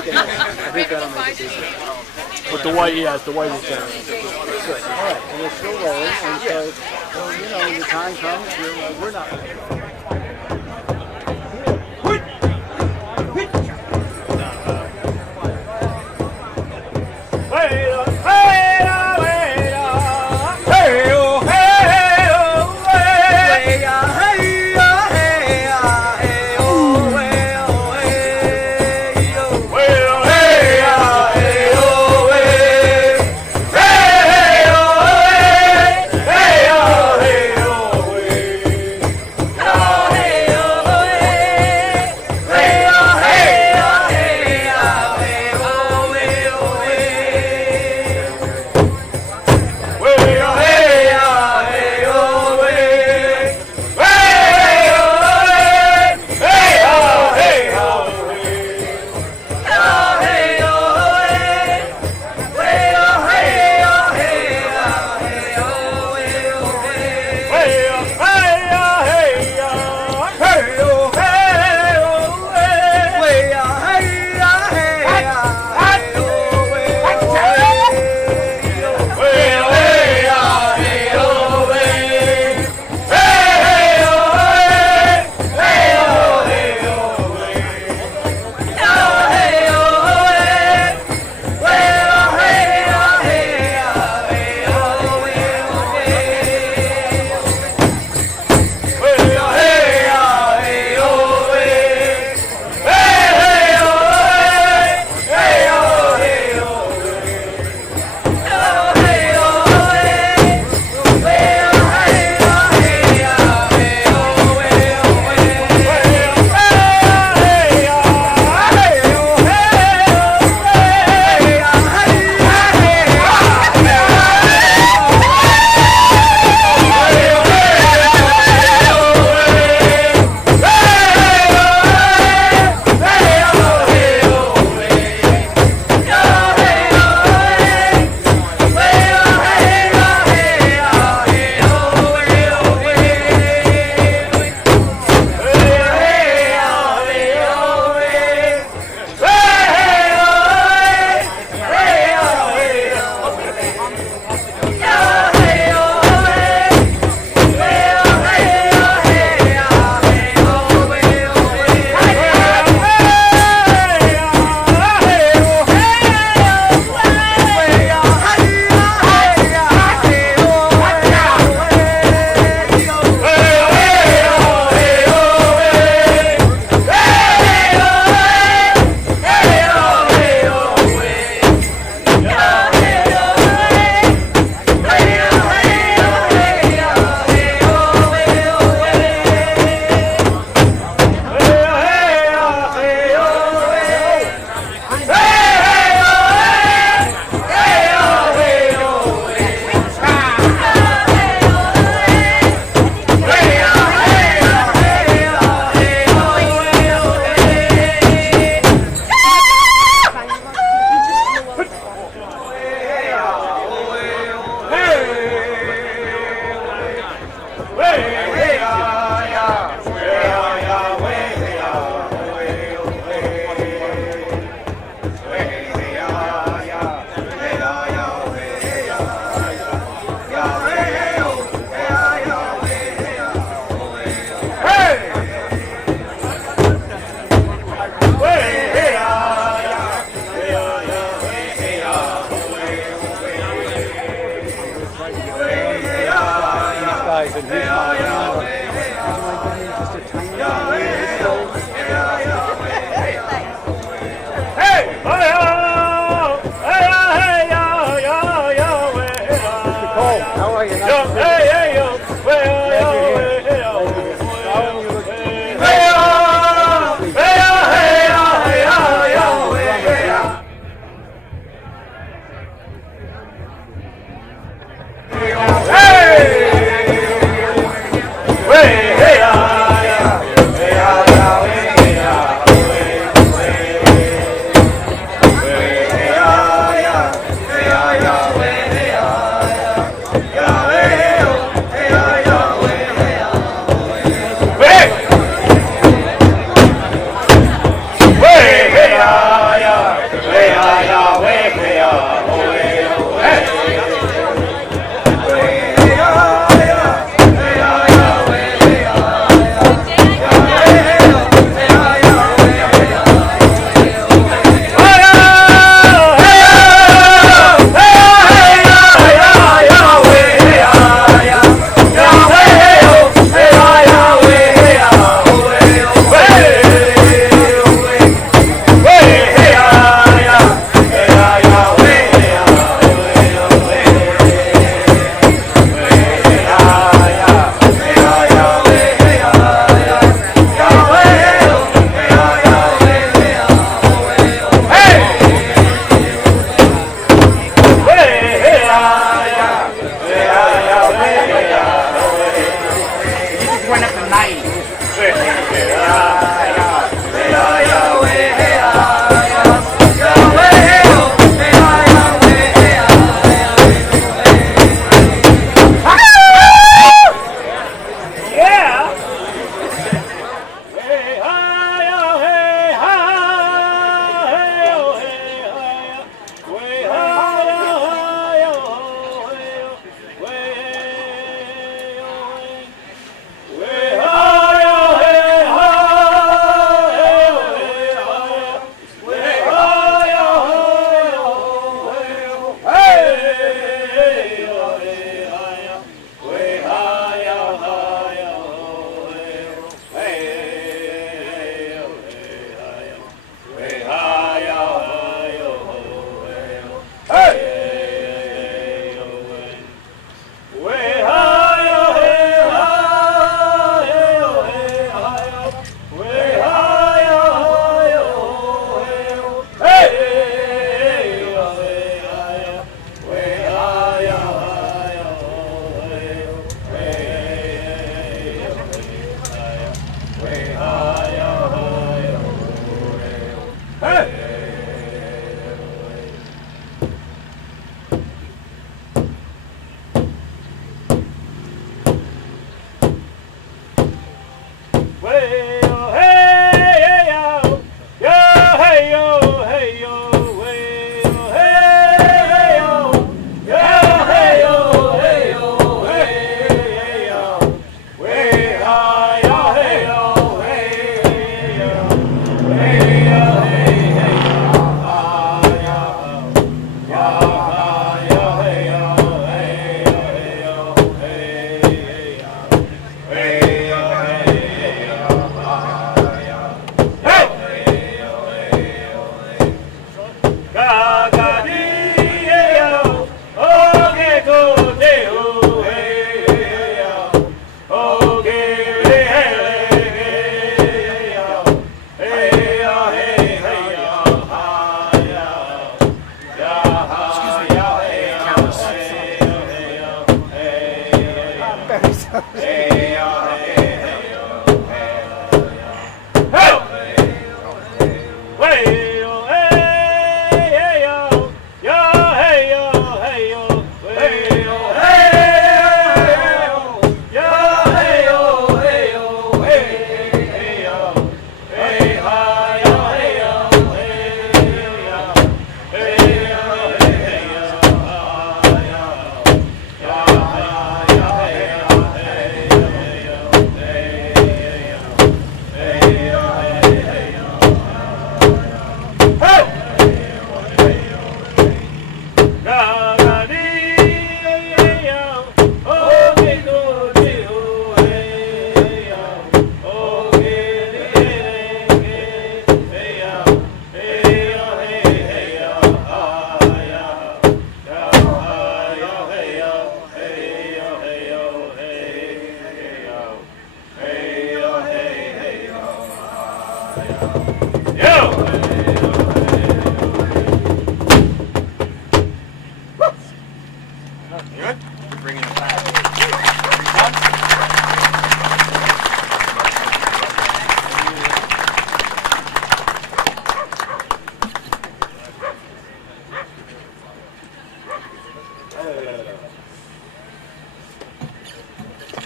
think that'll make it decent. But the white, yeah, the white is better. Good. All right, and we're still rolling, and so, well, you know, when the time comes, we're not.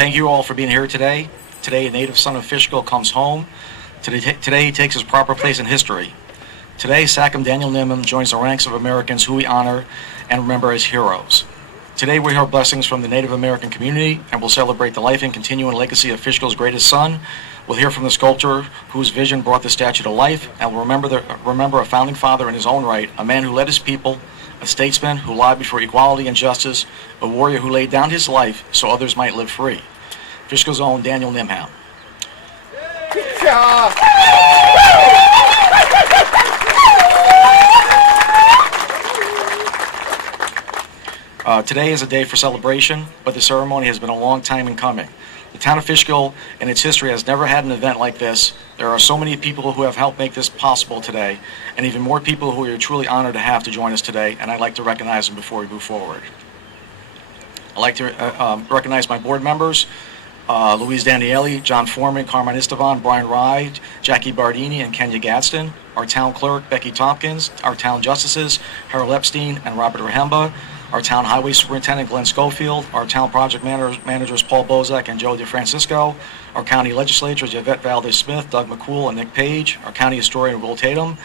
Thank you all for being here today. Today, a native son of Fishkill comes home. Today he takes his proper place in history. Today, Sachem Daniel Nimham joins the ranks of Americans who we honor and remember as heroes. Today, we hear blessings from the Native American community, and we'll celebrate the life and continuing legacy of Fishkill's greatest son. We'll hear from the sculptor whose vision brought the statue to life, and we'll remember a founding father in his own right, a man who led his people, a statesman who lobbied for equality and justice, a warrior who laid down his life so others might live free. Fishkill's own Daniel Nimham. Good job. Today is a day for celebration, but the ceremony has been a long time in coming. The town of Fishkill in its history has never had an event like this. There are so many people who have helped make this possible today, and even more people who we are truly honored to have to join us today, and I'd like to recognize them before we move forward. I'd like to recognize my board members, Louise Daniele, John Foreman, Carmine Esteban, Brian Rye, Jackie Bardini, and Kenya Gadsden. Our town clerk, Becky Tompkins. Our town justices, Harold Epstein and Robert Rahemba. Our town highway superintendent, Glenn Schofield. Our town project managers, Paul Bozak and Joe DeFrancisco. Our county legislators, Yvette Valdez-Smith, Doug McCool, and Nick Page. Our county historian, Will Tatum.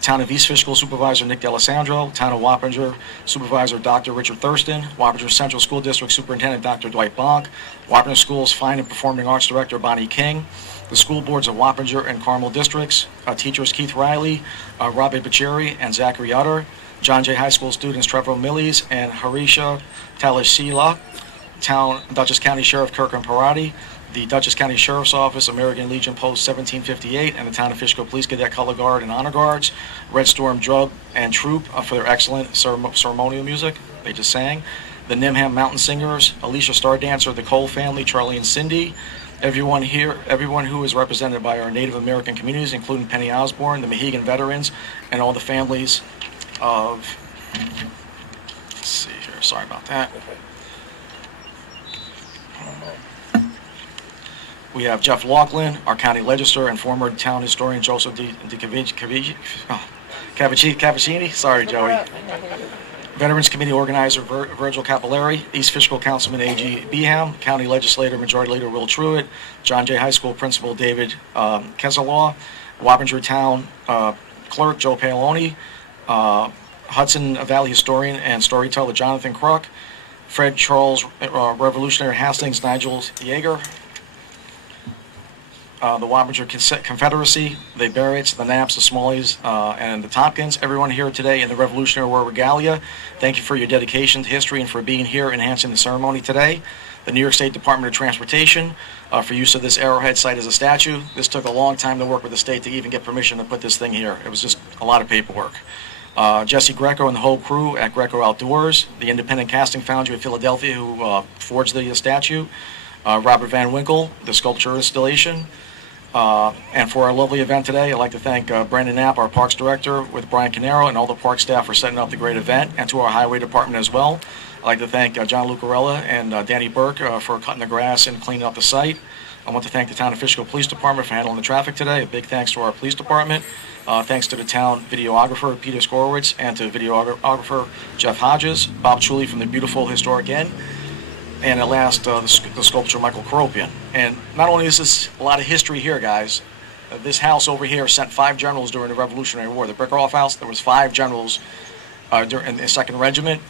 Town of East Fishkill Supervisor Nick D'Alessandro, Town of Wappinger Supervisor Dr. Richard Thurston, Wappinger Central School District Superintendent Dr. Dwight Bonk, Wappinger Schools Fine and Performing Arts Director Bonnie King, the school boards of Wappinger and Carmel Districts, teachers Keith Riley, Robbie Bacheri, and Zachary Utter, John Jay High School students Trevor Millies and Harisha Talashila, Dutchess County Sheriff Kirkham Parati, the Dutchess County Sheriff's Office, American Legion Post 1758, and the Town of Fishkill Police Cadet Color Guard and Honor Guards, Red Storm Drug and Troop for their excellent ceremonial music they just sang, the Nimham Mountain Singers, Alicia Star Dancer, the Cole family, Charlie and Cindy, everyone who is represented by our Native American communities, including Penny Osborne, the Mohegan Veterans, and all the families of, let's see here, sorry about that. We have Jeff Laughlin, our county legislator and former town historian Joseph Cavicini. Sorry, Joey. Veterans Committee organizer Virgil Capillari, East Fishkill Councilman A.G. Beham, county legislator Majority Leader Will Truitt, John Jay High School Principal David Keselaw, Wappinger Town Clerk Joe Paoloni, Hudson Valley historian and storyteller Jonathan Kruk, Fred Charles Revolutionary Hastings Nigel Yeager, the Wappinger Confederacy, the Barretts, the Knaps, the Smalleys, and the Tompkins. Everyone here today in the Revolutionary War Regalia, thank you for your dedication to history and for being here enhancing the ceremony today. The New York State Department of Transportation for use of this Arrowhead site as a statue. This took a long time to work with the state to even get permission to put this thing here. It was just a lot of paperwork. Jesse Greco and the whole crew at Greco Outdoors, the independent casting foundry of Philadelphia who forged the statue, Robert Van Winkle, the sculpture installation. And for our lovely event today, I'd like to thank Brandon Knapp, our Parks Director, with Brian Canero and all the park staff for setting up the great event, and to our Highway Department as well. I'd like to thank John Lucarella and Danny Burke for cutting the grass and cleaning up the site. I want to thank the Town of Fishkill Police Department for handling the traffic today. A big thanks to our police department. Thanks to the town videographer, Peter Skorowitz, and to videographer Jeff Hodges, Bob Chuley from the beautiful Historic Inn, and at last, the sculptor Michael Karopian. And not only is this a lot of history here, guys, this house over here sent 5 generals during the Revolutionary War. The Brinkerhoff house, there was 5 generals in the 2nd Regiment,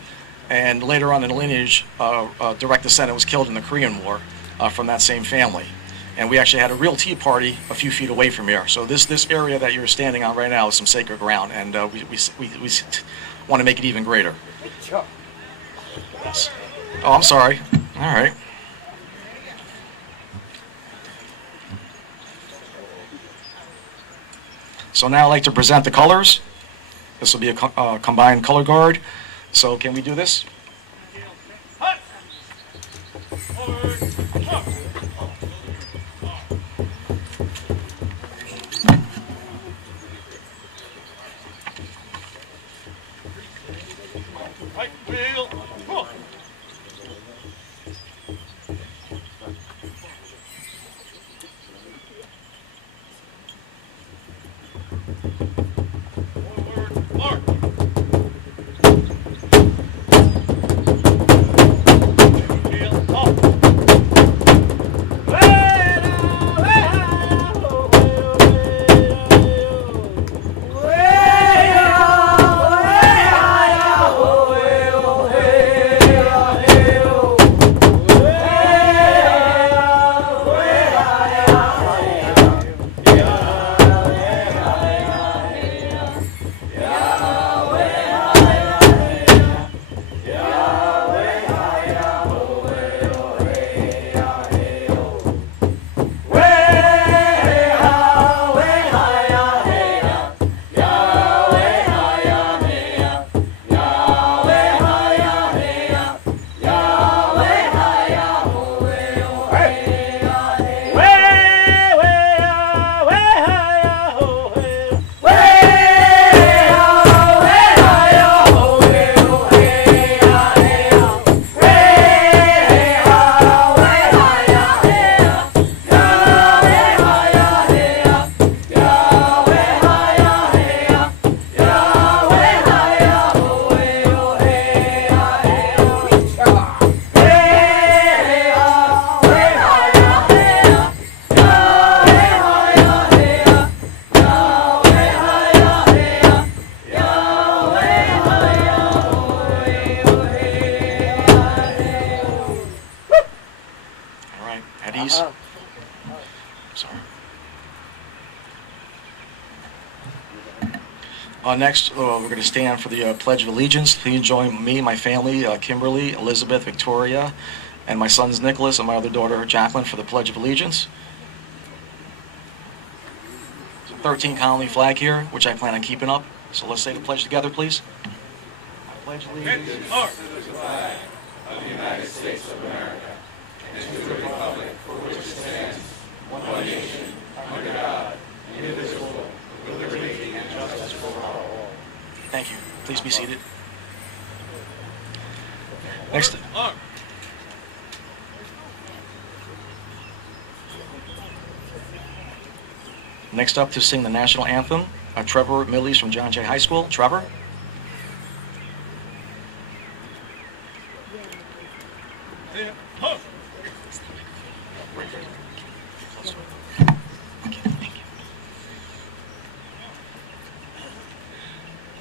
and later on in the lineage, direct descendant was killed in the Korean War from that same family. And we actually had a real tea party a few feet away from here. So this area that you're standing on right now is some sacred ground, and we want to make it even greater. Yes. Oh, I'm sorry. All right. So now I'd like to present the colors. This will be a combined color guard. So can we do this? Sorry. Next, we're going to stand for the Pledge of Allegiance. Please join me, my family, Kimberly, Elizabeth, Victoria, and my sons Nicholas and my other daughter Jacqueline for the Pledge of Allegiance. 13 colony flag here, which I plan on keeping up. So let's say the pledge together, please. I pledge allegiance to the flag of the United States of America and to the republic for which it stands, one nation, under God, indivisible, with liberty and justice for all. Thank you. Please be seated. Next. Next up to sing the national anthem, Trevor Millies from John Jay High School. Trevor.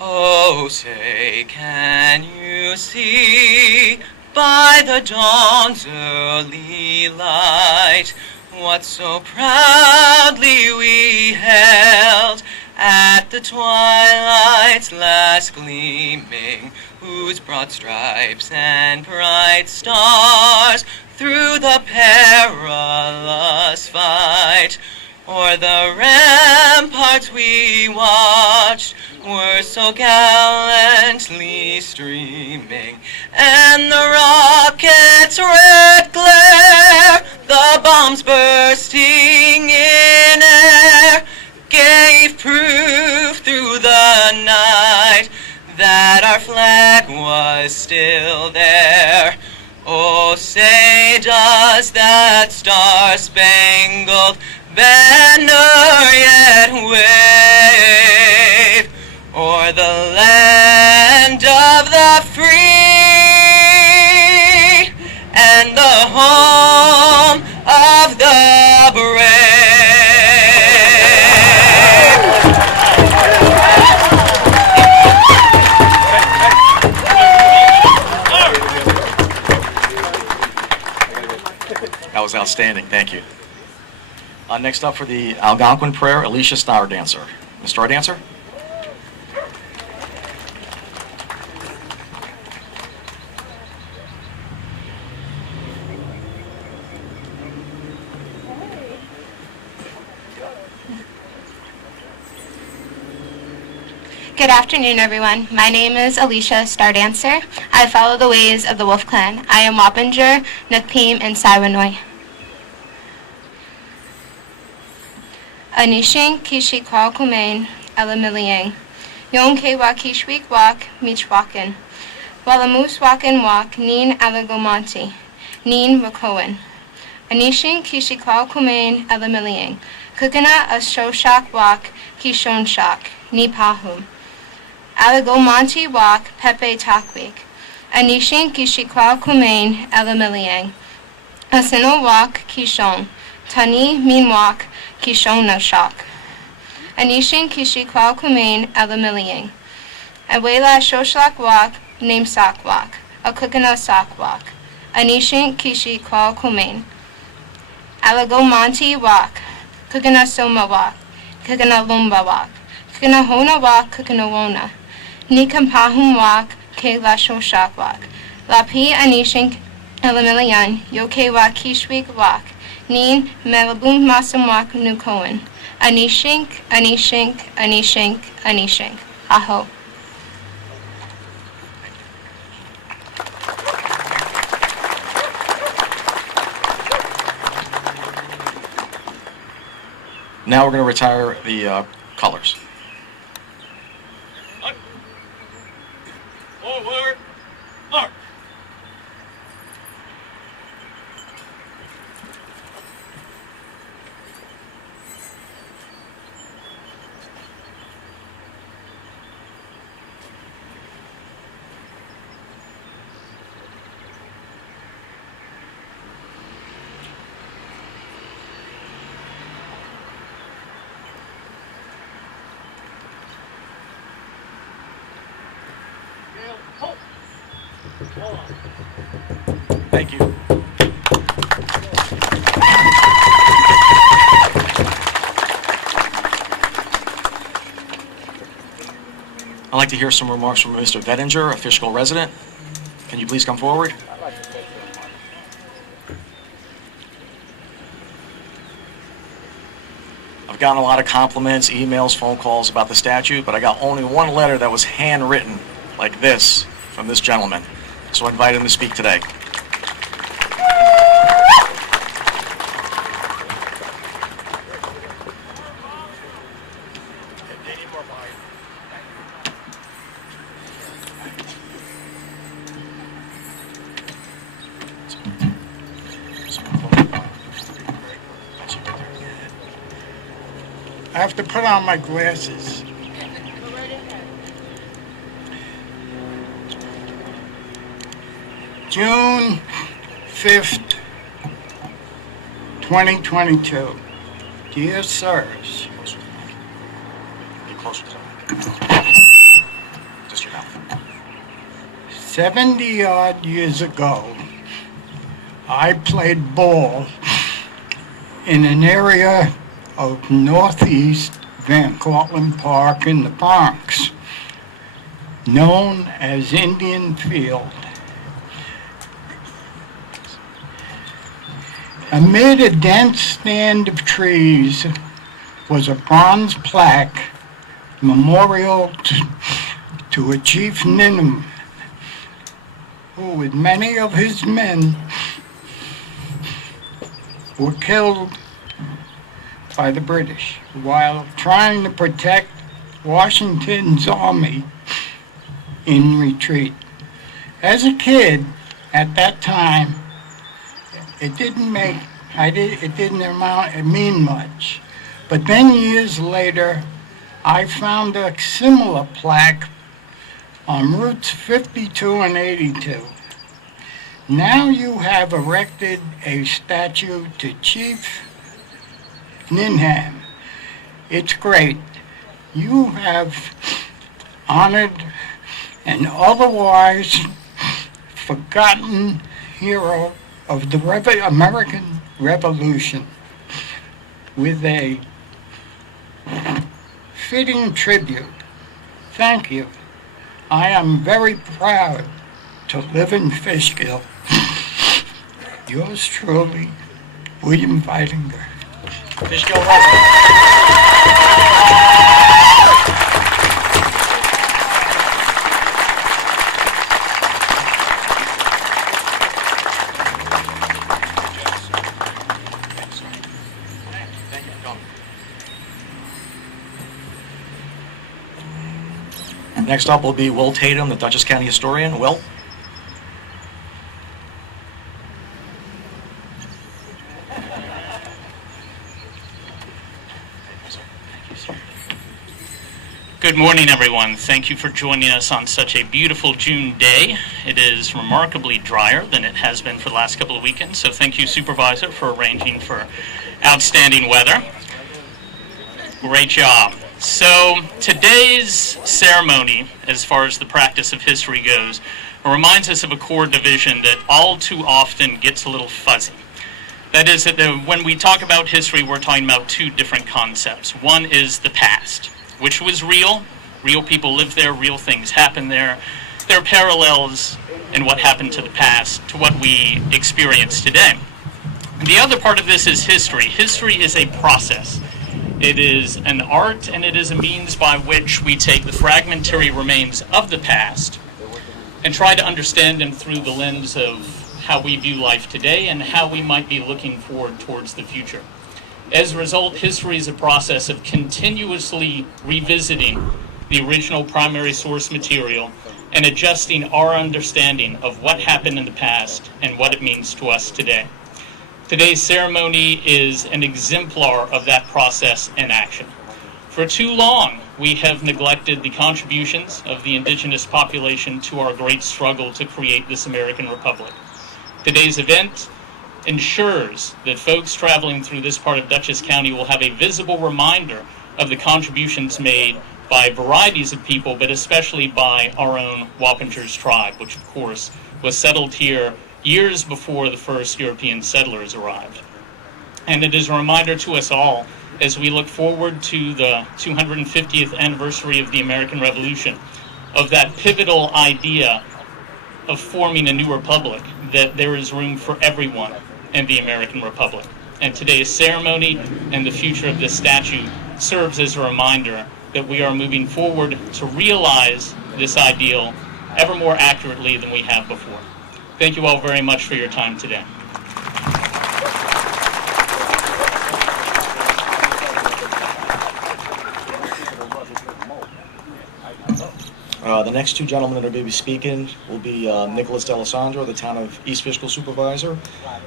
Oh, say, can you see by the dawn's early light what so proudly we held at the twilight's last gleaming, whose broad stripes and bright stars through the perilous fight o'er the ramparts we watched were so gallantly streaming, and the rocket's red glare, the bombs bursting in air, gave proof through the night that our flag was still there. Oh, say, does that star-spangled banner yet wave o'er the land of the free and the home of the brave? That was outstanding. Thank you. Next up for the Algonquin prayer, Alicia Star Dancer. Ms. Star Dancer. Good afternoon, everyone. My name is Alicia Star Dancer. I follow the ways of the Wolf Clan. I am Wappinger, Nukpim, and Siwanoi. Anishin Kishi Kwal Kumain Elamiliang. Yon Kewa Kishwik Wak Michwakin. Walamus Wakin Wak Nin Alagomonti. Nin Rakoan. Anishin Kishi Kwal Kumain Elamiliang. Kukana Ashoshak Wak Kishon Shak. Nipahum. Alagomonti Wak Pepe Takwik. Anishin Kishikwal Kumain Elamiliang. Asino Wak Kishon. Tani Minwak Kishon no Shak. Anishin Kishikwal Kumain Elamiliang. Awela Shoshak Wak Namesak Wak. Akukana Sak Wak. Anishin Kishikwal Kumain. Alagomonti Wak. Kukana Soma Wak. Kukana Lumba Wak. Kukana Hona Wak Kukana Wona. Nikampahum Wak Kela Shoshak Wak. Lapi Anishin Elamilian Yoke Wak Kishwik Wak. Nin Melabum Masam Wak Nukoan. Anishink, Anishink, Anishink, Anishink. Aho. Now we're going to retire the colors. Forward, march. Thank you. like to hear some remarks from Mr. Vettinger, a Fishkill resident. Can you please come forward? I've gotten a lot of compliments, emails, phone calls about the statue, but I got only one letter that was handwritten like this from this gentleman. So I invite him to speak today. I have to put on my glasses. June 5th, 2022. Dear sirs, Get closer to him. Just your mouth. 70 odd years ago, I played ball in an area of northeast Van Cortlandt Park in the Bronx, known as Indian Field. Amid a dense stand of trees was a bronze plaque memorial to a Chief Nimham, who with many of his men were killed by the British while trying to protect Washington's army in retreat. As a kid, at that time, it didn't mean much. But then years later, I found a similar plaque on routes 52 and 82. Now you have erected a statue to Chief Nimham. It's great. You have honored an otherwise forgotten hero of the American Revolution with a fitting tribute. Thank you. I am very proud to live in Fishkill. Yours truly, William Veitinger. Fishkill resident. Thank you for coming. Next up will be Will Tatum, the Dutchess County historian. Will? Good morning, everyone. Thank you for joining us on such a beautiful June day. It is remarkably drier than it has been for the last couple of weekends, so thank you, Supervisor, for arranging for outstanding weather. Great job. So today's ceremony, as far as the practice of history goes, reminds us of a core division that all too often gets a little fuzzy. That is that when we talk about history, we're talking about two different concepts. One is the past, which was real. Real people lived there, real things happened there. There are parallels in what happened to the past to what we experience today. The other part of this is history. History is a process. It is an art, and it is a means by which we take the fragmentary remains of the past and try to understand them through the lens of how we view life today and how we might be looking forward towards the future. As a result, history is a process of continuously revisiting the original primary source material and adjusting our understanding of what happened in the past and what it means to us today. Today's ceremony is an exemplar of that process in action. For too long, we have neglected the contributions of the indigenous population to our great struggle to create this American Republic. Today's event ensures that folks traveling through this part of Dutchess County will have a visible reminder of the contributions made by varieties of people, but especially by our own Wappingers tribe, which of course was settled here years before the first European settlers arrived. And it is a reminder to us all as we look forward to the 250th anniversary of the American Revolution of that pivotal idea of forming a new republic, that there is room for everyone in the American Republic. And today's ceremony and the future of this statue serves as a reminder that we are moving forward to realize this ideal ever more accurately than we have before. Thank you all very much for your time today. The next two gentlemen that are going to be speaking will be Nicholas D'Alessandro, the town of East Fishkill supervisor,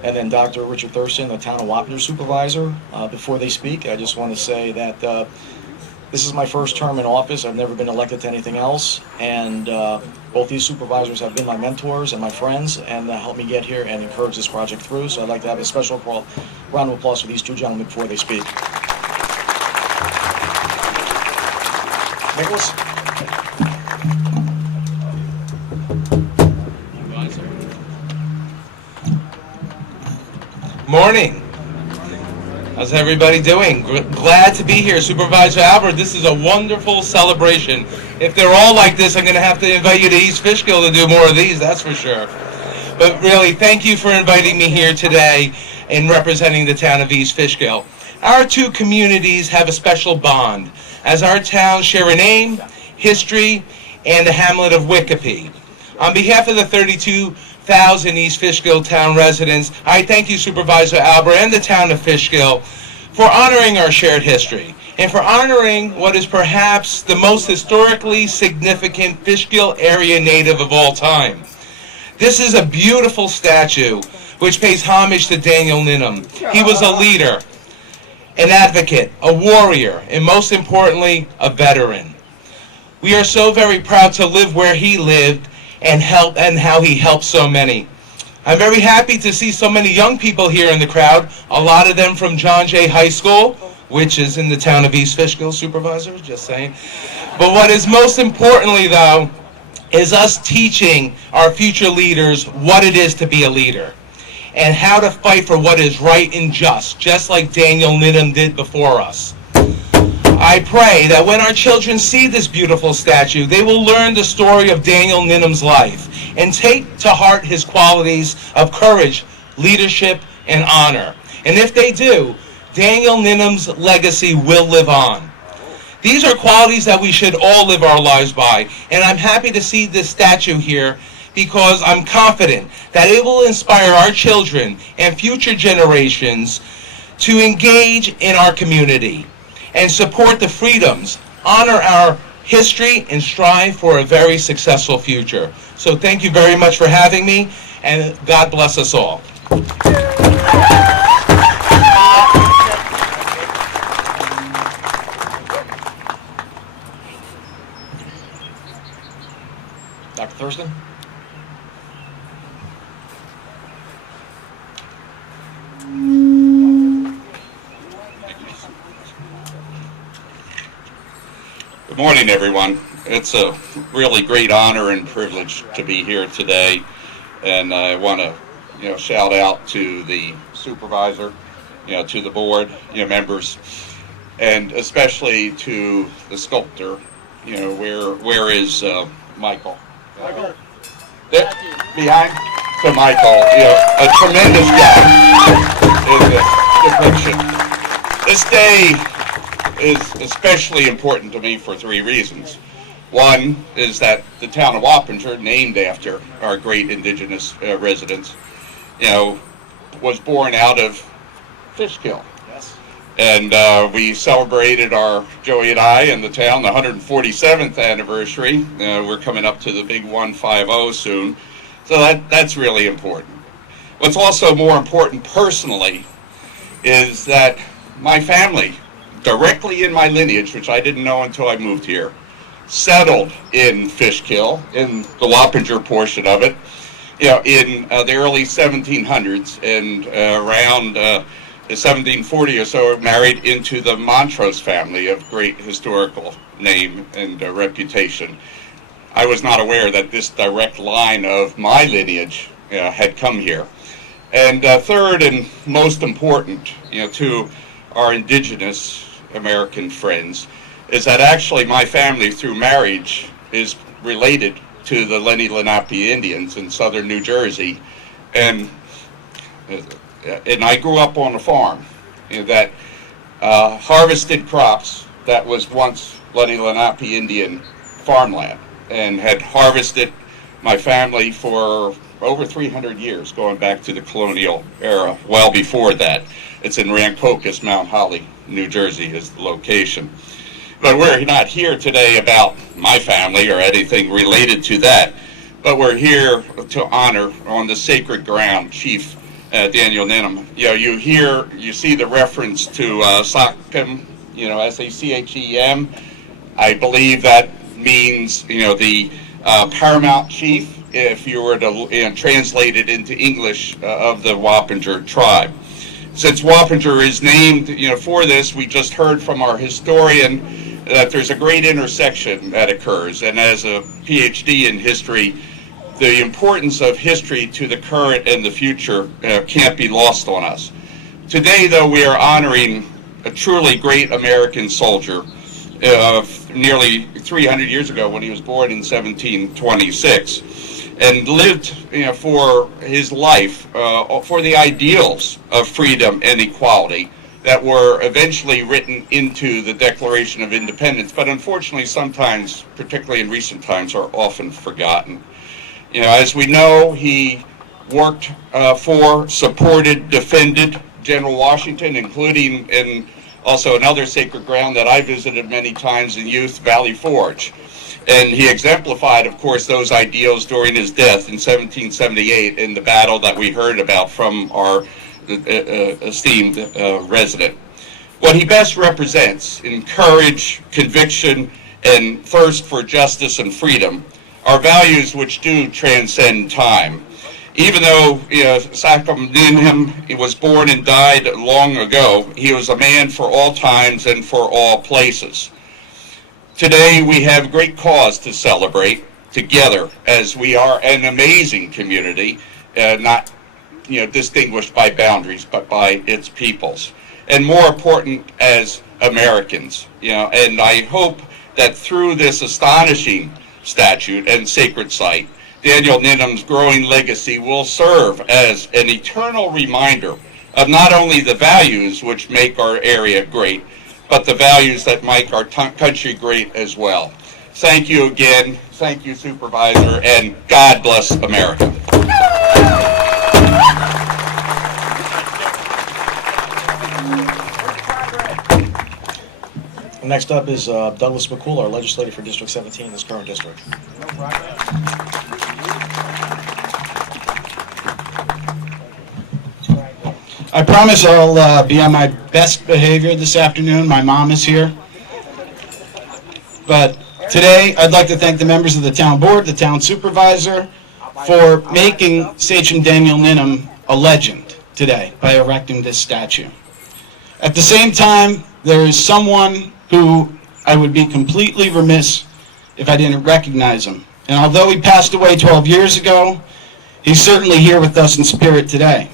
and then Dr. Richard Thurston, the town of Wappinger supervisor. Before they speak, I just want to say that this is my first term in office. I've never been elected to anything else, and both these supervisors have been my mentors and my friends, and helped me get here and encourage this project through. So I'd like to have a special round of applause for these two gentlemen before they speak. Nicholas? Morning. How's everybody doing? Glad to be here, Supervisor Albert. This is a wonderful celebration. If they're all like this, I'm going to have to invite you to East Fishkill to do more of these, that's for sure. But really, thank you for inviting me here today and representing the town of East Fishkill. Our two communities have a special bond, as our towns share a name, history, and the hamlet of Wickapee. On behalf of the 32,000 East Fishkill town residents, I thank you, Supervisor Albert, and the town of Fishkill for honoring our shared history and for honoring what is perhaps the most historically significant Fishkill area native of all time. This is a beautiful statue which pays homage to Daniel Nimham. He was a leader, an advocate, a warrior, and most importantly, a veteran. We are so very proud to live where he lived and how he helped so many. I'm very happy to see so many young people here in the crowd, a lot of them from John Jay High School, which is in the town of East Fishkill, Supervisor, just saying. But what is most importantly, though, is us teaching our future leaders what it is to be a leader and how to fight for what is right and just like Daniel Nimham did before us. I pray that when our children see this beautiful statue, they will learn the story of Daniel Nimham's life and take to heart his qualities of courage, leadership, and honor. And if they do, Daniel Nimham's legacy will live on. These are qualities that we should all live our lives by, and I'm happy to see this statue here because I'm confident that it will inspire our children and future generations to engage in our community and support the freedoms, honor our history, and strive for a very successful future. So thank you very much for having me, and God bless us all. Dr. Thurston? Good morning, everyone. It's a really great honor and privilege to be here today, and I want to, shout out to the supervisor, to the board, members, and especially to the sculptor. Where is Michael? Michael. There, behind. So Michael, a tremendous job in the depiction. This day is especially important to me for three reasons. One is that the town of Wappinger, named after our great indigenous residents, was born out of Fishkill. Yes. And we celebrated Joey and I and the town, the 147th anniversary. We're coming up to the big 150 soon. So that's really important. What's also more important personally is that my family, directly in my lineage, which I didn't know until I moved here, settled in Fishkill, in the Wappinger portion of it, in the early 1700s, and around 1740 or so, married into the Montrose family of great historical name and reputation. I was not aware that this direct line of my lineage had come here. And third and most important, to our indigenous American friends, is that actually my family through marriage is related to the Lenni Lenape Indians in southern New Jersey, and I grew up on a farm that harvested crops that was once Lenni Lenape Indian farmland, and had harvested my family for over 300 years, going back to the colonial era, well before that. It's in Rancocas, Mount Holly, New Jersey is the location. But we're not here today about my family or anything related to that, but we're here to honor on the sacred ground Chief Daniel Nimham. You see the reference to Sachem, S-A-C-H-E-M. I believe that means, the paramount chief, if you were to translate it into English, of the Wappinger tribe. Since Wappinger is named, for this, we just heard from our historian that there's a great intersection that occurs, and as a PhD in history, the importance of history to the current and the future can't be lost on us. Today, though, we are honoring a truly great American soldier nearly 300 years ago when he was born in 1726, and lived for his life for the ideals of freedom and equality that were eventually written into the Declaration of Independence, but unfortunately sometimes, particularly in recent times, are often forgotten. As we know, he worked for, supported, defended General Washington, including in also another sacred ground that I visited many times in youth, Valley Forge. And he exemplified, of course, those ideals during his death in 1778 in the battle that we heard about from our esteemed resident. What he best represents in courage, conviction, and thirst for justice and freedom are values which do transcend time. Even though Sachem Nimham was born and died long ago, he was a man for all times and for all places. Today we have great cause to celebrate together, as we are an amazing community, not distinguished by boundaries, but by its peoples, and more important, as Americans. And I hope that through this astonishing statute and sacred site, Daniel Nimham's growing legacy will serve as an eternal reminder of not only the values which make our area great, but the values that make our country great as well. Thank you again. Thank you, Supervisor, and God bless America. Next up is Douglas McCool, our legislator for District 17 in this current district. I promise I'll be on my best behavior this afternoon. My mom is here. But today, I'd like to thank the members of the town board, the town supervisor, for making Sachem Daniel Nimham a legend today by erecting this statue. At the same time, there is someone who I would be completely remiss if I didn't recognize him. And although he passed away 12 years ago, he's certainly here with us in spirit today.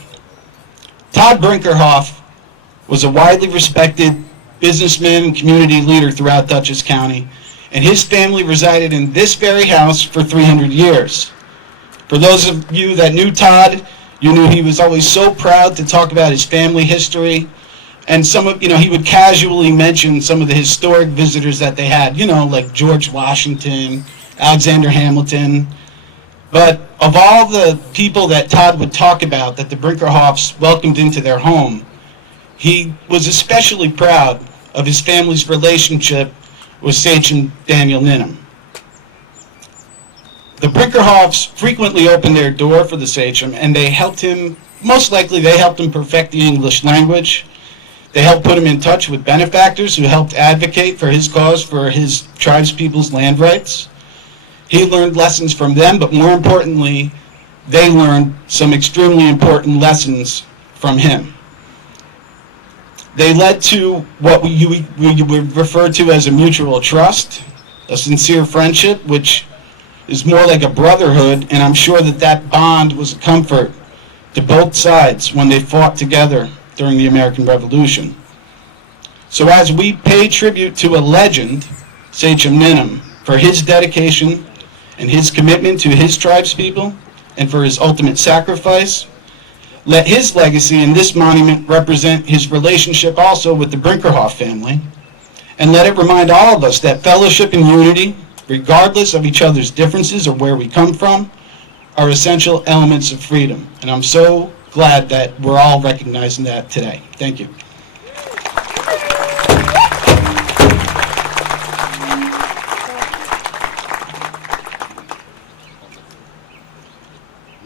Todd Brinkerhoff was a widely respected businessman and community leader throughout Dutchess County, and his family resided in this very house for 300 years. For those of you that knew Todd, you knew he was always so proud to talk about his family history, and he would casually mention some of the historic visitors that they had, like George Washington, Alexander Hamilton. But of all the people that Todd would talk about that the Brinkerhoffs welcomed into their home, he was especially proud of his family's relationship with Sachem Daniel Nimham. The Brinkerhoffs frequently opened their door for the Sachem, and they helped him perfect the English language. They helped put him in touch with benefactors who helped advocate for his cause for his tribespeople's land rights. He learned lessons from them, but more importantly, they learned some extremely important lessons from him. They led to what we would refer to as a mutual trust, a sincere friendship, which is more like a brotherhood, and I'm sure that bond was a comfort to both sides when they fought together during the American Revolution. So as we pay tribute to a legend, Sachem Nimham, for his dedication and his commitment to his tribe's people and for his ultimate sacrifice. Let his legacy in this monument represent his relationship also with the Brinkerhoff family, and let it remind all of us that fellowship and unity, regardless of each other's differences or where we come from, are essential elements of freedom. And I'm so glad that we're all recognizing that today. Thank you.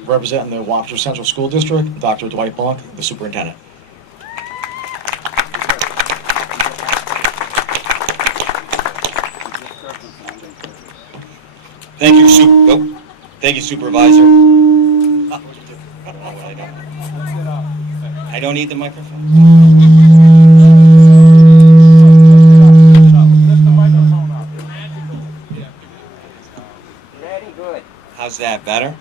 Representing the Wampum Central School District, Dr. Dwight Bunk, the superintendent. Thank you, Supervisor. I don't need the microphone. Very good. How's that, better?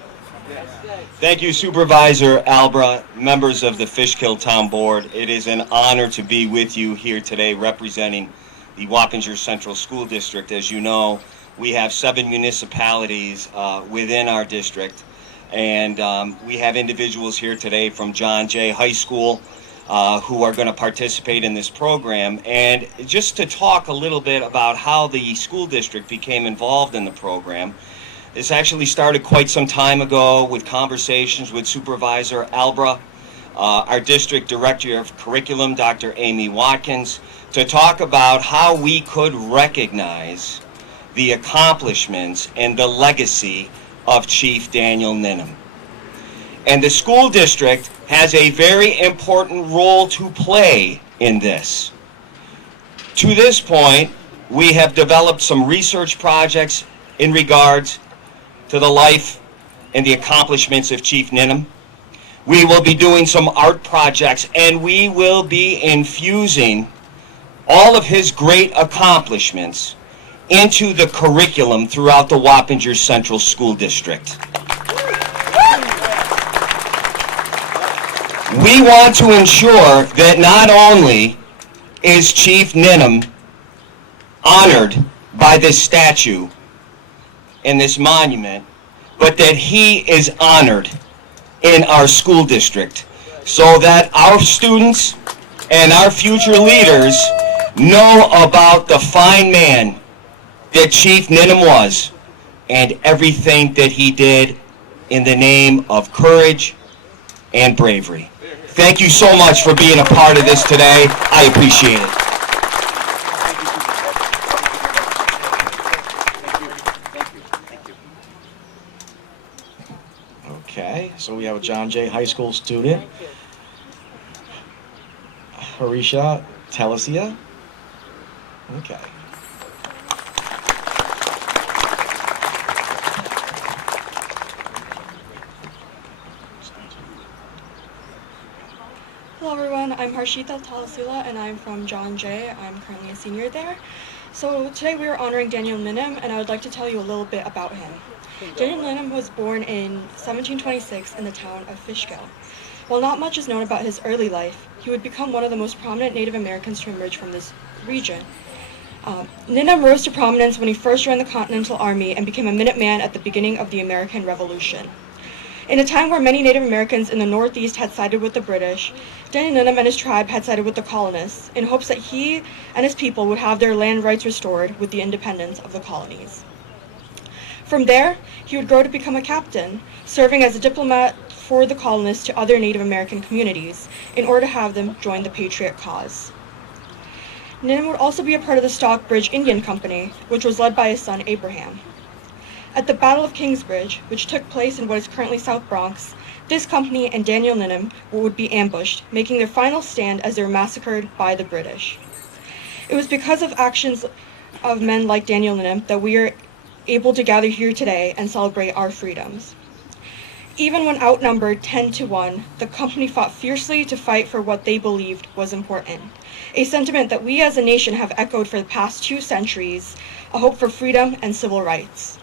Thank you, Supervisor Albra, members of the Fishkill Town Board. It is an honor to be with you here today representing the Wappinger Central School District. As you know, we have 7 municipalities within our district, and we have individuals here today from John Jay High School who are going to participate in this program. And just to talk a little bit about how the school district became involved in the program, this actually started quite some time ago with conversations with Supervisor Albra, our district director of curriculum, Dr. Amy Watkins, to talk about how we could recognize the accomplishments and the legacy of Chief Daniel Nimham. And the school district has a very important role to play in this. To this point, we have developed some research projects in regards to the life and the accomplishments of Chief Nimham. We will be doing some art projects, and we will be infusing all of his great accomplishments into the curriculum throughout the Wappinger Central School District. We want to ensure that not only is Chief Nimham honored by this statue and this monument, but that he is honored in our school district so that our students and our future leaders know about the fine man that Chief Nimham was and everything that he did in the name of courage and bravery. Thank you so much for being a part of this today. I appreciate it. Okay, so we have a John Jay High School student, Harisha Telesia. Okay. Hello everyone, I'm Harshita Talasula and I'm from John Jay. I'm currently a senior there. So today we are honoring Daniel Nimham, and I would like to tell you a little bit about him. Daniel Nimham was born in 1726 in the town of Fishkill. While not much is known about his early life, he would become one of the most prominent Native Americans to emerge from this region. Nimham rose to prominence when he first joined the Continental Army and became a Minuteman at the beginning of the American Revolution. In a time where many Native Americans in the Northeast had sided with the British, Daniel Nimham and his tribe had sided with the colonists in hopes that he and his people would have their land rights restored with the independence of the colonies. From there, he would grow to become a captain, serving as a diplomat for the colonists to other Native American communities in order to have them join the Patriot cause. Nimham would also be a part of the Stockbridge Indian Company, which was led by his son Abraham. At the Battle of Kingsbridge, which took place in what is currently South Bronx, this company and Daniel Nimham would be ambushed, making their final stand as they were massacred by the British. It was because of actions of men like Daniel Nimham that we are able to gather here today and celebrate our freedoms. Even when outnumbered 10-1, the company fought fiercely to fight for what they believed was important, a sentiment that we as a nation have echoed for the past 2 centuries, a hope for freedom and civil rights.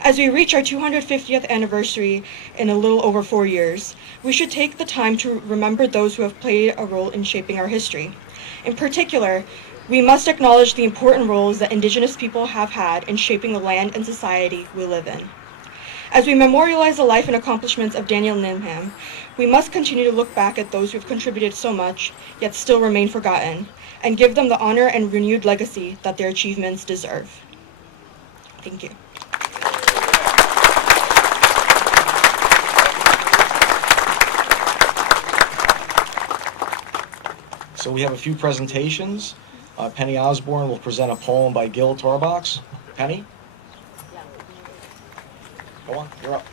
As we reach our 250th anniversary in a little over 4 years, we should take the time to remember those who have played a role in shaping our history. In particular, We must acknowledge the important roles that Indigenous people have had in shaping the land and society we live in. As we memorialize the life and accomplishments of Daniel Nimham, we must continue to look back at those who have contributed so much, yet still remain forgotten, and give them the honor and renewed legacy that their achievements deserve. Thank you. So we have a few presentations. Penny Osborne will present a poem by Gil Torbox. Penny? Go on, you're up.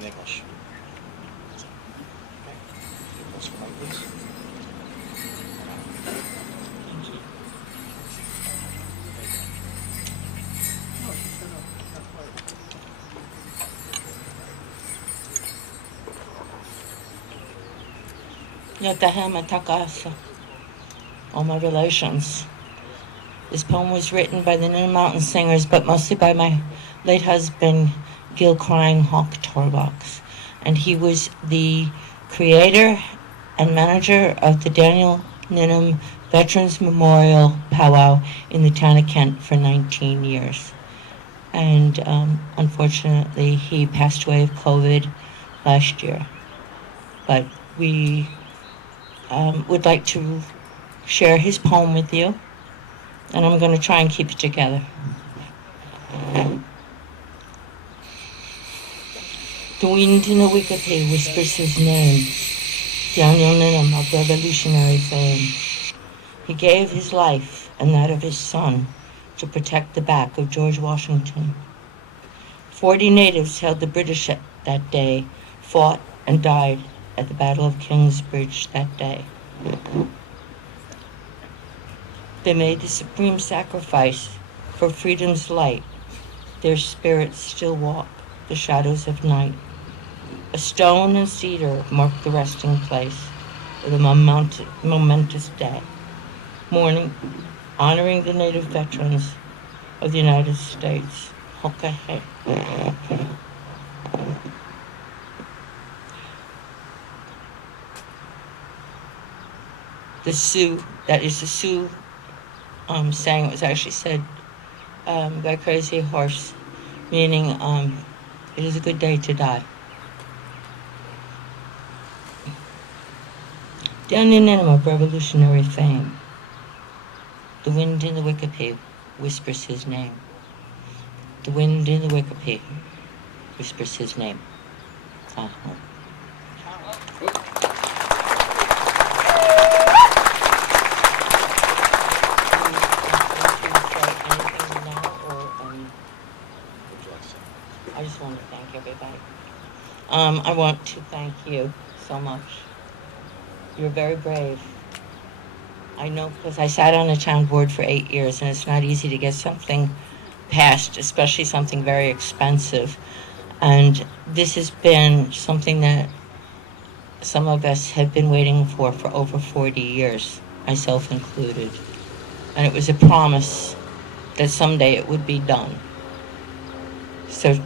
In English. Yatahama Takasa, all my relations. This poem was written by the New Mountain Singers, but mostly by my late husband, Gil Crying Hawk Torbox. And he was the creator and manager of the Daniel Nimham Veterans Memorial Powwow in the town of Kent for 19 years. And unfortunately, he passed away of COVID last year. But we would like to share his poem with you, and I'm going to try and keep it together. The wind in the Wikipedia whispers his name, Daniel Nimham of revolutionary fame. He gave his life and that of his son to protect the back of George Washington. 40 natives held the British that day, fought and died at the Battle of Kingsbridge that day. They made the supreme sacrifice for freedom's light. Their spirits still walk the shadows of night. A stone and cedar mark the resting place of the momentous day. Mourning, honoring the native veterans of the United States. Hokahe. The Sioux, that is the Sioux saying, it was actually said by Crazy Horse, meaning it is a good day to die. Daniel Nimham of revolutionary fame. The wind in the Wikipedia whispers his name. The wind in the Wikipedia whispers his name. I just want to thank everybody. I want to thank you so much. You're very brave. I know because I sat on the town board for 8 years, and it's not easy to get something passed, especially something very expensive. And this has been something that some of us have been waiting for over 40 years, myself included. And it was a promise that someday it would be done. So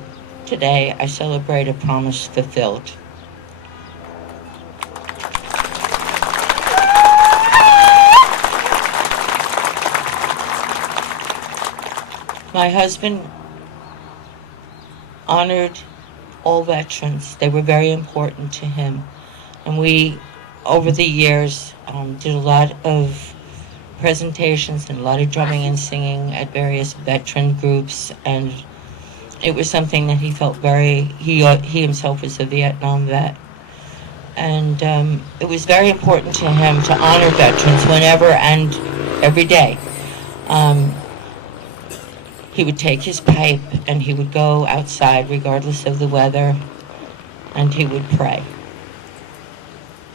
today I celebrate a promise fulfilled. My husband honored all veterans. They were very important to him. And we, over the years, did a lot of presentations and a lot of drumming and singing at various veteran groups. And it was something that he felt he himself was a Vietnam vet. And it was very important to him to honor veterans whenever and every day. He would take his pipe and he would go outside regardless of the weather, and he would pray.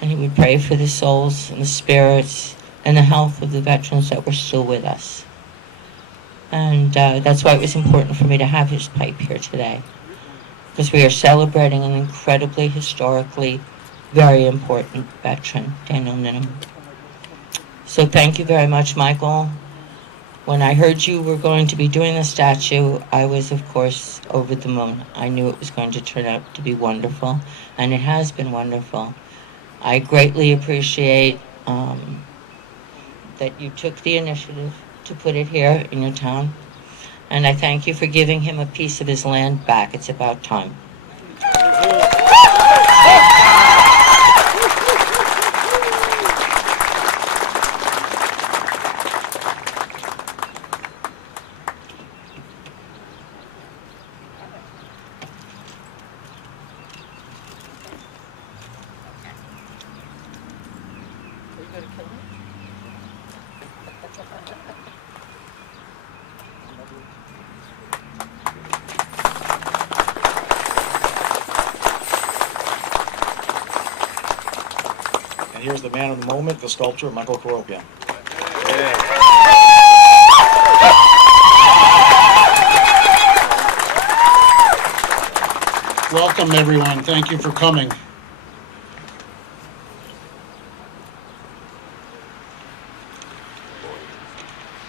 and he would pray for the souls and the spirits and the health of the veterans that were still with us. And that's why it was important for me to have his pipe here today, because we are celebrating an incredibly, historically, very important veteran, Daniel Nimham. So thank you very much, Michael. When I heard you were going to be doing the statue, I was, of course, over the moon. I knew it was going to turn out to be wonderful, and it has been wonderful. I greatly appreciate that you took the initiative to put it here in your town, and I thank you for giving him a piece of his land back. It's about time. And here's the man of the moment, the sculptor, Michael Karopian. Welcome, everyone. Thank you for coming.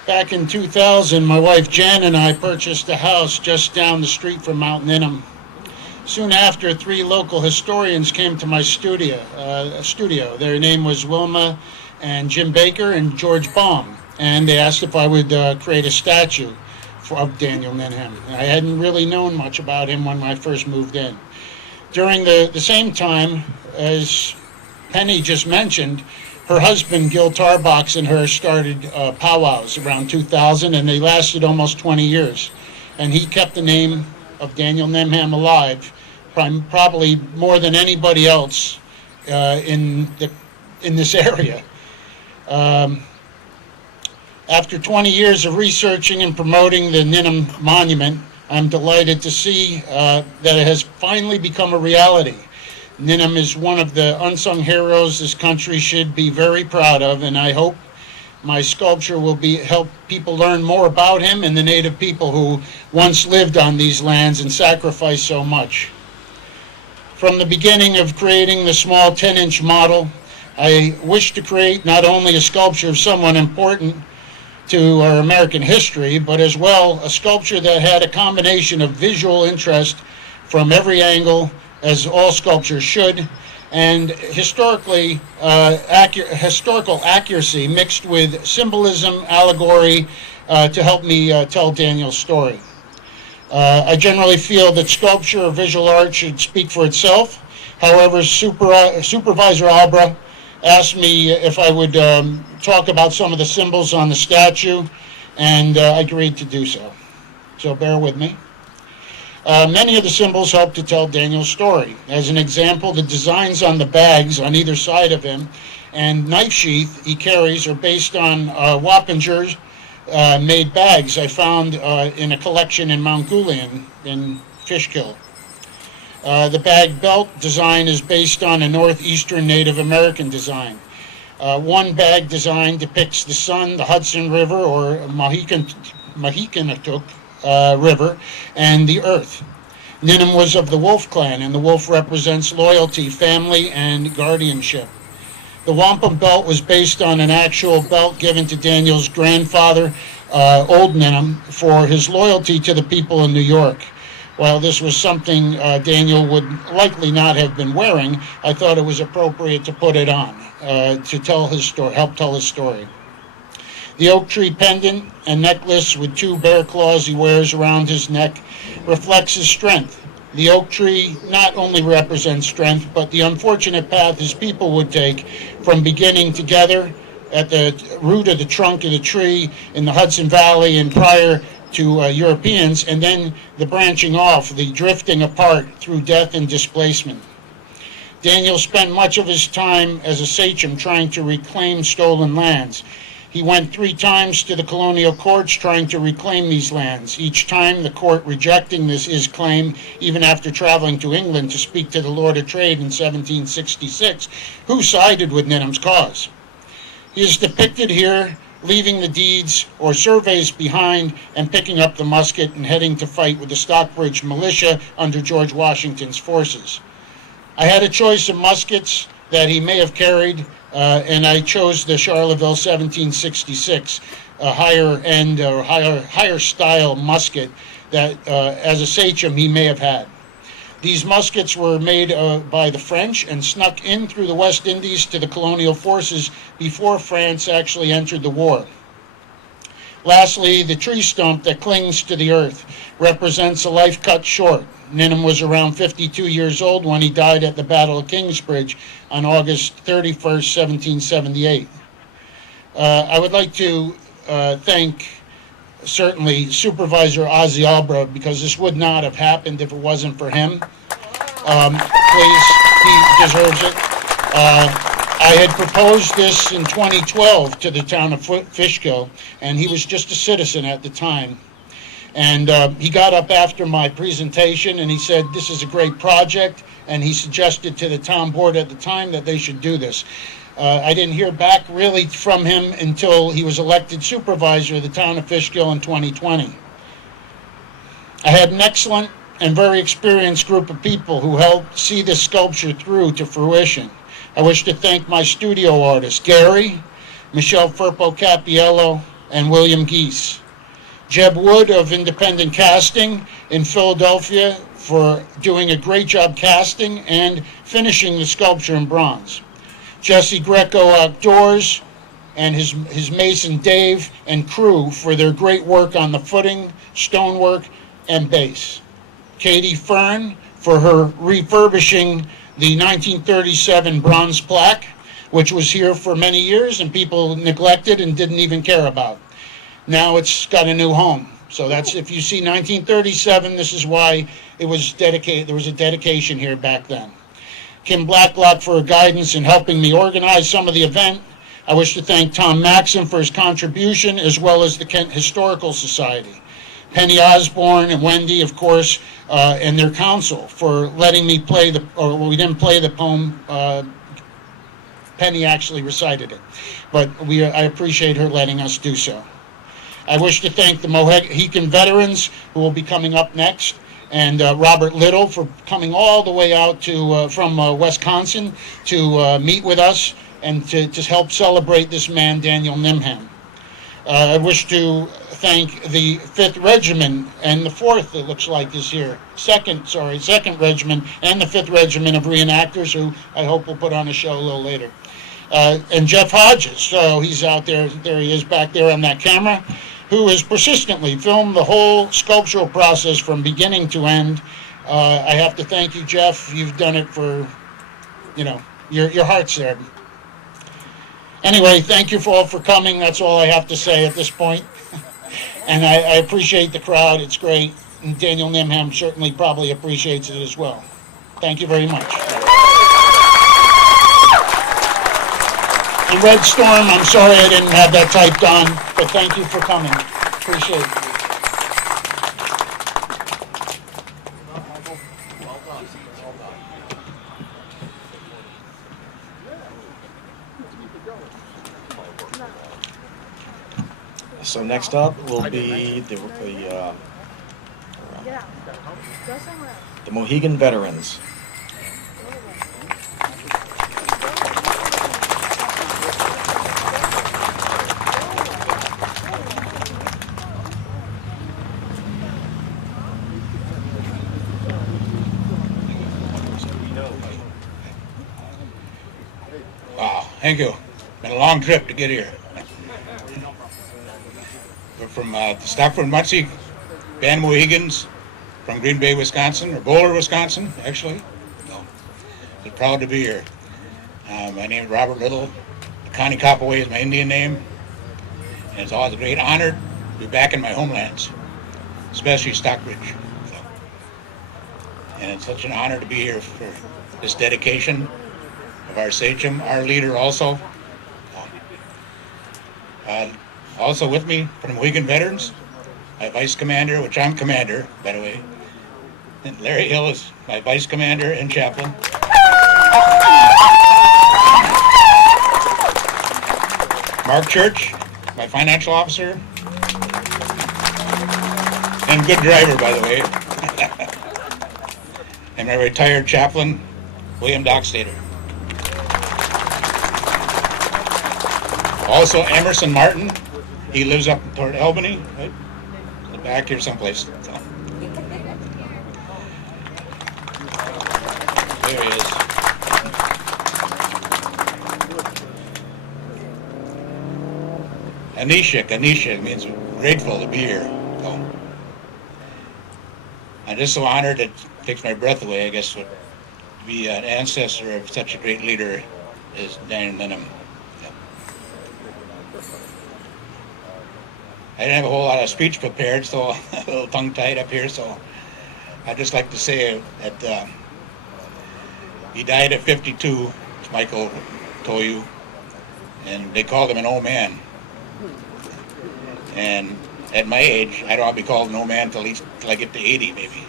Back in 2000, my wife Jan and I purchased a house just down the street from Mount Nimham. Soon after, 3 local historians came to my studio. Their name was Wilma and Jim Baker and George Baum, and they asked if I would create a statue of Daniel Nimham. I hadn't really known much about him when I first moved in. During the same time, as Penny just mentioned, her husband, Gil Tarbox, and her started powwows around 2000, and they lasted almost 20 years. And he kept the name of Daniel Nimham alive, probably more than anybody else in this area. After 20 years of researching and promoting the Nimham Monument, I'm delighted to see that it has finally become a reality. Nimham is one of the unsung heroes this country should be very proud of, and I hope my sculpture will help people learn more about him and the native people who once lived on these lands and sacrificed so much. From the beginning of creating the small 10-inch model, I wish to create not only a sculpture of someone important to our American history, but as well a sculpture that had a combination of visual interest from every angle, as all sculptures should, and historical accuracy mixed with symbolism, allegory, to help me tell Daniel's story. I generally feel that sculpture or visual art should speak for itself. However, Supervisor Albra asked me if I would talk about some of the symbols on the statue, and I agreed to do so. So bear with me. Many of the symbols help to tell Daniel's story. As an example, the designs on the bags on either side of him and knife sheath he carries are based on Wappingers made bags I found in a collection in Mount Julian in Fishkill. The bag belt design is based on a northeastern Native American design. One bag design depicts the sun, the Hudson River, or Mohican River, and the earth. Nimham was of the Wolf clan, and the wolf represents loyalty, family, and guardianship. The Wampum Belt was based on an actual belt given to Daniel's grandfather, Old Nimham, for his loyalty to the people in New York. While this was something Daniel would likely not have been wearing, I thought it was appropriate to put it on to tell his story, help tell his story. The Oak Tree Pendant, a necklace with 2 bear claws he wears around his neck, reflects his strength. The oak tree not only represents strength, but the unfortunate path his people would take from beginning together at the root of the trunk of the tree in the Hudson Valley and prior to Europeans, and then the branching off, the drifting apart through death and displacement. Daniel spent much of his time as a sachem trying to reclaim stolen lands. He went 3 times to the colonial courts trying to reclaim these lands, each time the court rejecting his claim, even after traveling to England to speak to the Lord of Trade in 1766, who sided with Ninham's cause. He is depicted here leaving the deeds or surveys behind and picking up the musket and heading to fight with the Stockbridge militia under George Washington's forces. I had a choice of muskets that he may have carried, and I chose the Charleville 1766, a higher end or higher style musket that as a sachem he may have had. These muskets were made by the French and snuck in through the West Indies to the colonial forces before France actually entered the war. Lastly, the tree stump that clings to the earth represents a life cut short. Ninham was around 52 years old when he died at the Battle of Kingsbridge on August 31st, 1778. I would like to thank certainly Supervisor Ozzy Albra, because this would not have happened if it wasn't for him. Please, he deserves it. I had proposed this in 2012 to the town of Fishkill, and he was just a citizen at the time. And he got up after my presentation and he said, this is a great project, and he suggested to the town board at the time that they should do this. I didn't hear back really from him until he was elected supervisor of the town of Fishkill in 2020. I had an excellent and very experienced group of people who helped see this sculpture through to fruition. I wish to thank my studio artists, Gary, Michelle Firpo Capiello, and William Geese. Jeb Wood of Independent Casting in Philadelphia for doing a great job casting and finishing the sculpture in bronze. Jesse Greco Outdoors and his mason Dave and crew for their great work on the footing, stonework, and base. Katie Fern for her refurbishing the 1937 bronze plaque, which was here for many years and people neglected and didn't even care about. Now it's got a new home. So that's, if you see 1937, this is why it was dedicated. There was a dedication here back then. Kim Blacklock for her guidance in helping me organize some of the event. I wish to thank Tom Maxon for his contribution, as well as the Kent Historical Society. Penny Osborne and Wendy, of course, and their counsel for letting me play we didn't play the poem. Penny actually recited it, but I appreciate her letting us do so. I wish to thank the Mohican Veterans, who will be coming up next, and Robert Little for coming all the way out to from Wisconsin to meet with us and to help celebrate this man, Daniel Nimham. I wish to thank the 5th Regiment and the 4th, it looks like, is here. 2nd Regiment and the 5th Regiment of reenactors, who I hope will put on a show a little later. And Jeff Hodges, so he's out there, there he is back there on that camera, who has persistently filmed the whole sculptural process from beginning to end. I have to thank you, Jeff. You've done it for, your heart's there. Anyway, thank you all for coming. That's all I have to say at this point. And I appreciate the crowd. It's great. And Daniel Nimham certainly probably appreciates it as well. Thank you very much. And Red Storm, I'm sorry I didn't have that typed on, but thank you for coming. Appreciate it. So next up will be the Mohegan Veterans. Wow, thank you. Been a long trip to get here. We're from the Stockford Muncie Band Mohegans from Green Bay, Wisconsin, or Boulder, Wisconsin, actually. We're proud to be here. My name is Robert Little. Connie Copaway is my Indian name. And it's always a great honor to be back in my homelands, especially Stockbridge. And it's such an honor to be here for this dedication of our sachem, our leader also. Also with me from Mohegan Veterans, my vice commander, which I'm commander, by the way. And Larry Hill is my vice commander and chaplain. Mark Church, my financial officer. And good driver, by the way. And my retired chaplain, William Dockstader. Also Emerson Martin, he lives up toward Albany, right? In the back here someplace. So. There he is. Anisha means grateful to be here. So. I'm just so honored, it takes my breath away, I guess, to be an ancestor of such a great leader as Daniel Nimham. I didn't have a whole lot of speech prepared, so a little tongue-tied up here, so I'd just like to say that he died at 52, as Michael told you, and they called him an old man. And at my age, I don't want to be called an old man till I get to 80, maybe.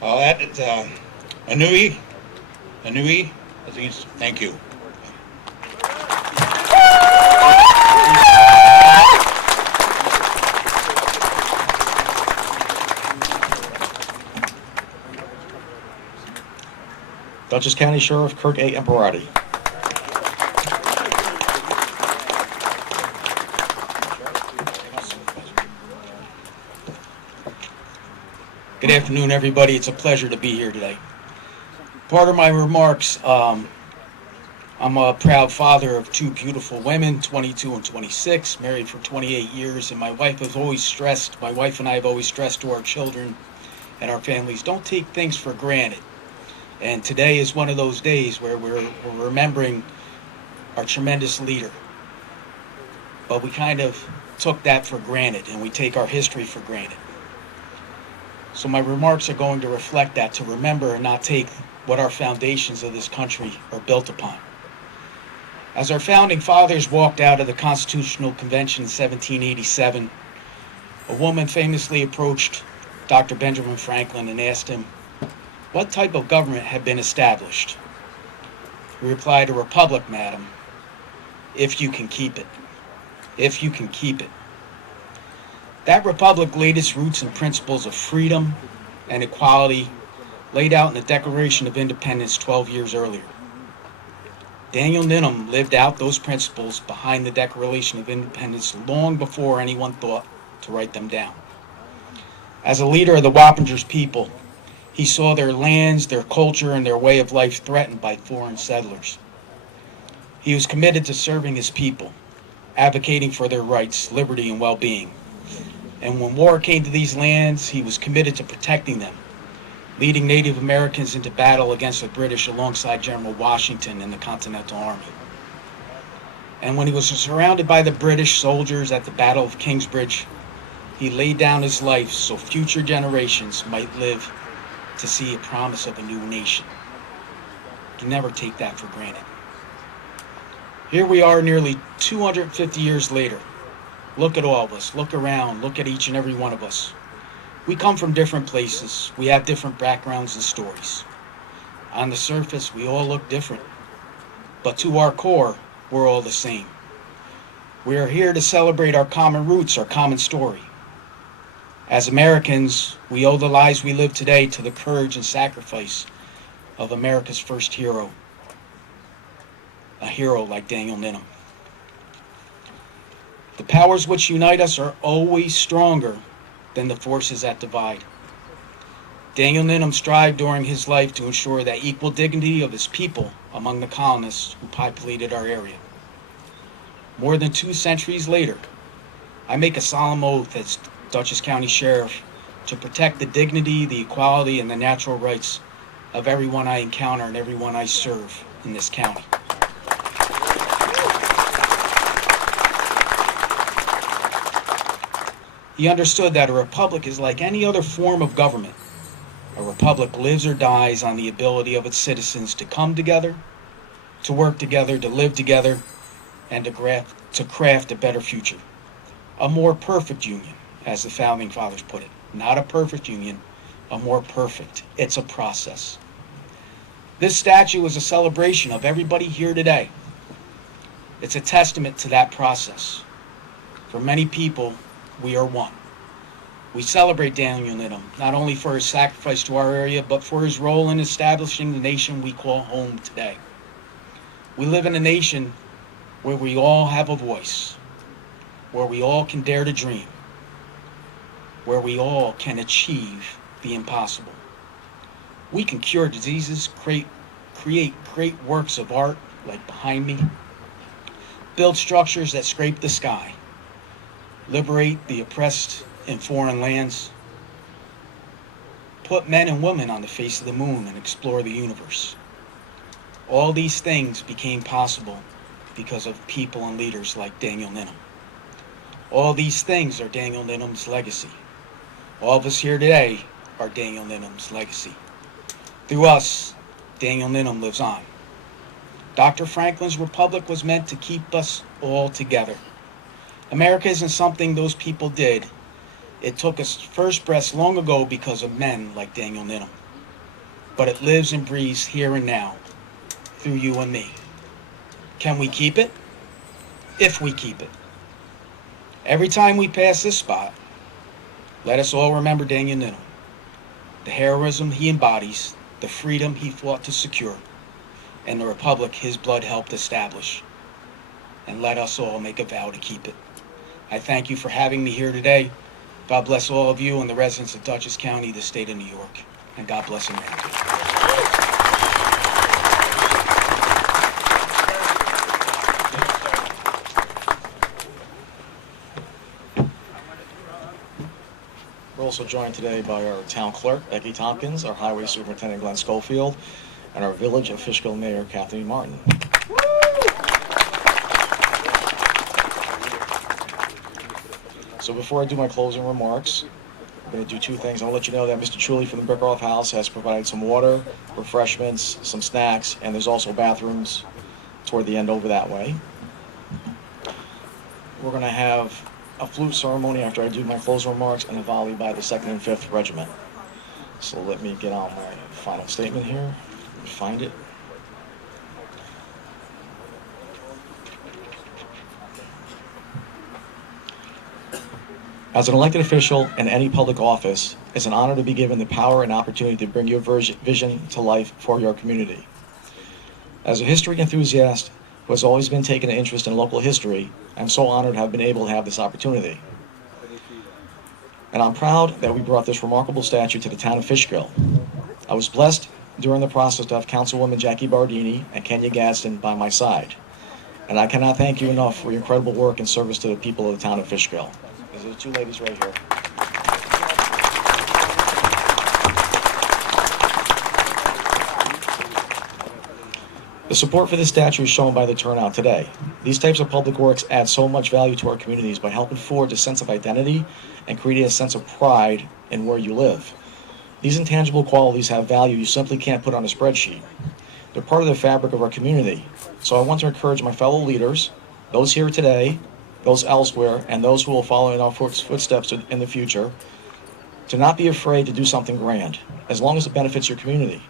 All that, it's Anui, thank you. Dutchess County Sheriff Kirk A. Emperati. Good afternoon, everybody. It's a pleasure to be here today. Part of my remarks, I'm a proud father of two beautiful women, 22 and 26, married for 28 years, and my wife and I have always stressed to our children and our families, don't take things for granted. And today is one of those days where we're remembering our tremendous leader. But we kind of took that for granted, and we take our history for granted. So my remarks are going to reflect that, to remember and not take what our foundations of this country are built upon. As our founding fathers walked out of the Constitutional Convention in 1787, a woman famously approached Dr. Benjamin Franklin and asked him, what type of government had been established? He replied, a republic, madam, if you can keep it. If you can keep it. That republic laid its roots in principles of freedom and equality laid out in the Declaration of Independence 12 years earlier. Daniel Nimham lived out those principles behind the Declaration of Independence long before anyone thought to write them down. As a leader of the Wappingers people, he saw their lands, their culture, and their way of life threatened by foreign settlers. He was committed to serving his people, advocating for their rights, liberty, and well-being. And when war came to these lands, he was committed to protecting them, leading Native Americans into battle against the British alongside General Washington and the Continental Army. And when he was surrounded by the British soldiers at the Battle of Kingsbridge, he laid down his life so future generations might live to see a promise of a new nation. You never take that for granted. Here we are nearly 250 years later. Look at all of us. Look around. Look at each and every one of us. We come from different places. We have different backgrounds and stories. On the surface, we all look different. But to our core, we're all the same. We are here to celebrate our common roots, our common story. As Americans, we owe the lives we live today to the courage and sacrifice of America's first hero, a hero like Daniel Nimham. The powers which unite us are always stronger than the forces that divide. Daniel Nimham strived during his life to ensure the equal dignity of his people among the colonists who populated our area. More than 2 centuries later, I make a solemn oath as Dutchess County Sheriff to protect the dignity, the equality, and the natural rights of everyone I encounter and everyone I serve in this county. He understood that a republic is like any other form of government. A republic lives or dies on the ability of its citizens to come together, to work together, to live together, and to craft a better future. A more perfect union, as the Founding Fathers put it. Not a perfect union, a more perfect. It's a process. This statue is a celebration of everybody here today. It's a testament to that process. For many people, we are one. We celebrate Daniel Nimham, not only for his sacrifice to our area, but for his role in establishing the nation we call home today. We live in a nation where we all have a voice, where we all can dare to dream, where we all can achieve the impossible. We can cure diseases, create great works of art, like behind me, build structures that scrape the sky, liberate the oppressed in foreign lands, put men and women on the face of the moon and explore the universe. All these things became possible because of people and leaders like Daniel Nimham. All these things are Daniel Nimham's legacy. All of us here today are Daniel Nimham's legacy. Through us, Daniel Nimham lives on. Dr. Franklin's republic was meant to keep us all together. America isn't something those people did. It took its first breaths long ago because of men like Daniel Nimham. But it lives and breathes here and now, through you and me. Can we keep it? If we keep it. Every time we pass this spot, let us all remember Daniel Nimham, the heroism he embodies, the freedom he fought to secure, and the republic his blood helped establish. And let us all make a vow to keep it. I thank you for having me here today. God bless all of you and the residents of Dutchess County, the state of New York. And God bless America. We're also joined today by our town clerk, Becky Tompkins, our highway superintendent, Glenn Schofield, and our village of Fishkill mayor, Kathleen Martin. So before I do my closing remarks, I'm going to do two things. I'll let you know that Mr. Truly from the Brinkerhoff house has provided some water, refreshments, some snacks, and there's also bathrooms toward the end over that way. We're going to have a flute ceremony after I do my closing remarks and a volley by the 2nd and 5th Regiment. So let me get on my final statement here. Find it. As an elected official in any public office, it's an honor to be given the power and opportunity to bring your vision to life for your community. As a history enthusiast who has always been taking an interest in local history, I'm so honored to have been able to have this opportunity. And I'm proud that we brought this remarkable statue to the town of Fishkill. I was blessed during the process to have Councilwoman Jackie Bardini and Kenya Gadsden by my side. And I cannot thank you enough for your incredible work and service to the people of the town of Fishkill. These are the two ladies right here. The support for this statue is shown by the turnout today. These types of public works add so much value to our communities by helping forge a sense of identity and creating a sense of pride in where you live. These intangible qualities have value you simply can't put on a spreadsheet. They're part of the fabric of our community. So I want to encourage my fellow leaders, those here today, those elsewhere, and those who will follow in our footsteps in the future, to not be afraid to do something grand, as long as it benefits your community.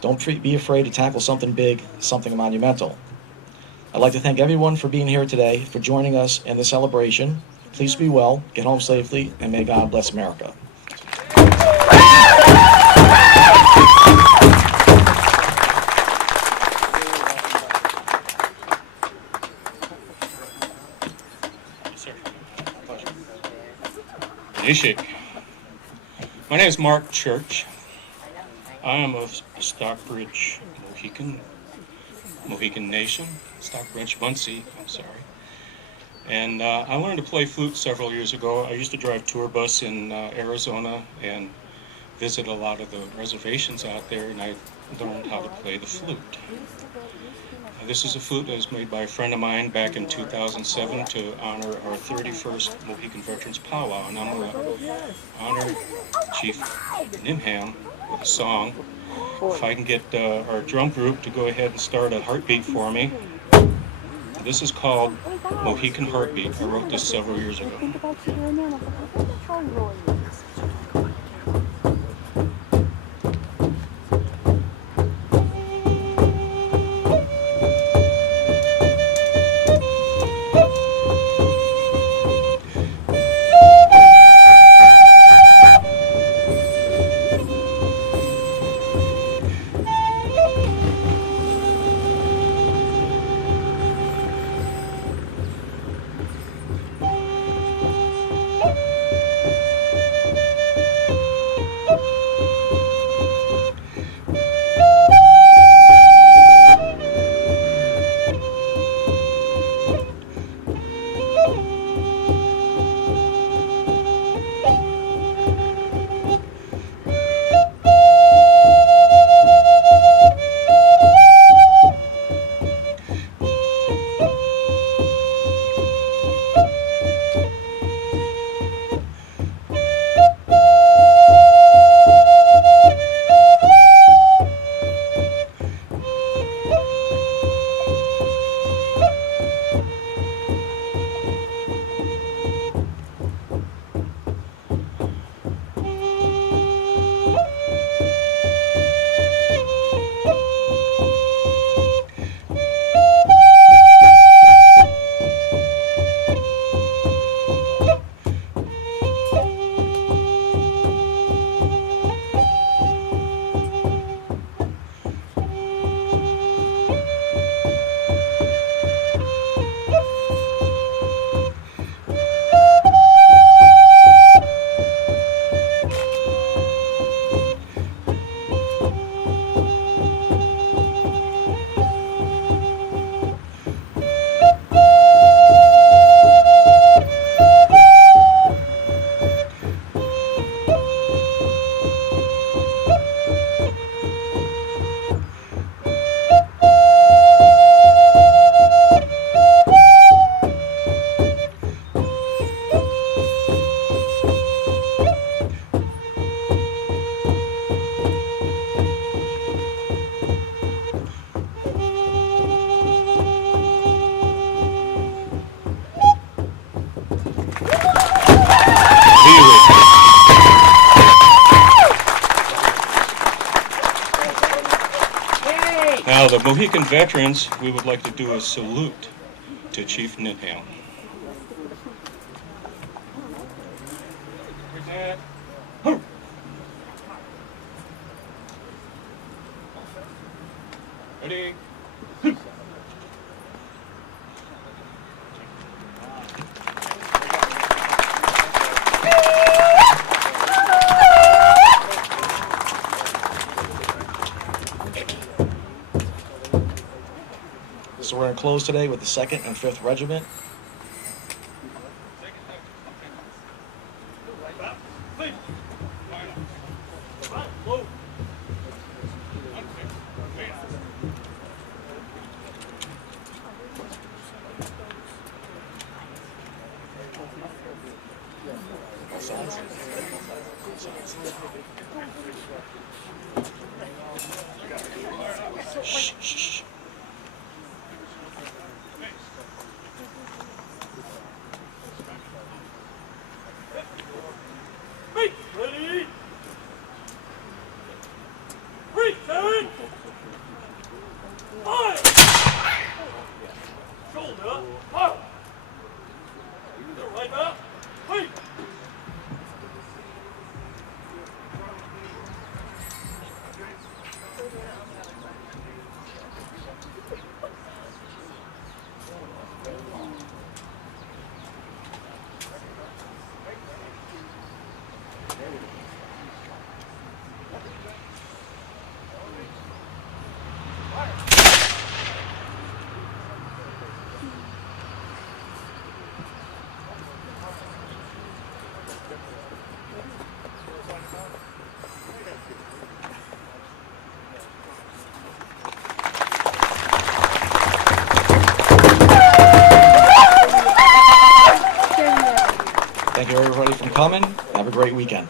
Don't be afraid to tackle something big, something monumental. I'd like to thank everyone for being here today, for joining us in this celebration. Please be well, get home safely, and may God bless America. Ishik. My name is Mark Church. I am of Stockbridge, Mohican Nation, Stockbridge, Muncie, I'm sorry. And I learned to play flute several years ago. I used to drive tour bus in Arizona and visit a lot of the reservations out there, and I learned how to play the flute. This is a flute that was made by a friend of mine back in 2007 to honor our 31st Mohegan Veterans powwow, and I'm going to honor Chief Nimham with a song. If I can get our drum group to go ahead and start a heartbeat for me. This is called Mohican Heartbeat. I wrote this several years ago. Now, the Mohican Veterans, we would like to do a salute to Chief Nimham. Ready? So we're going to close today with the 2nd and 5th Regiment. Shh, shh, shh. Ready? Return! Fire! Shoulder up! Right up! Wait! Thank you everybody for coming. Have a great weekend.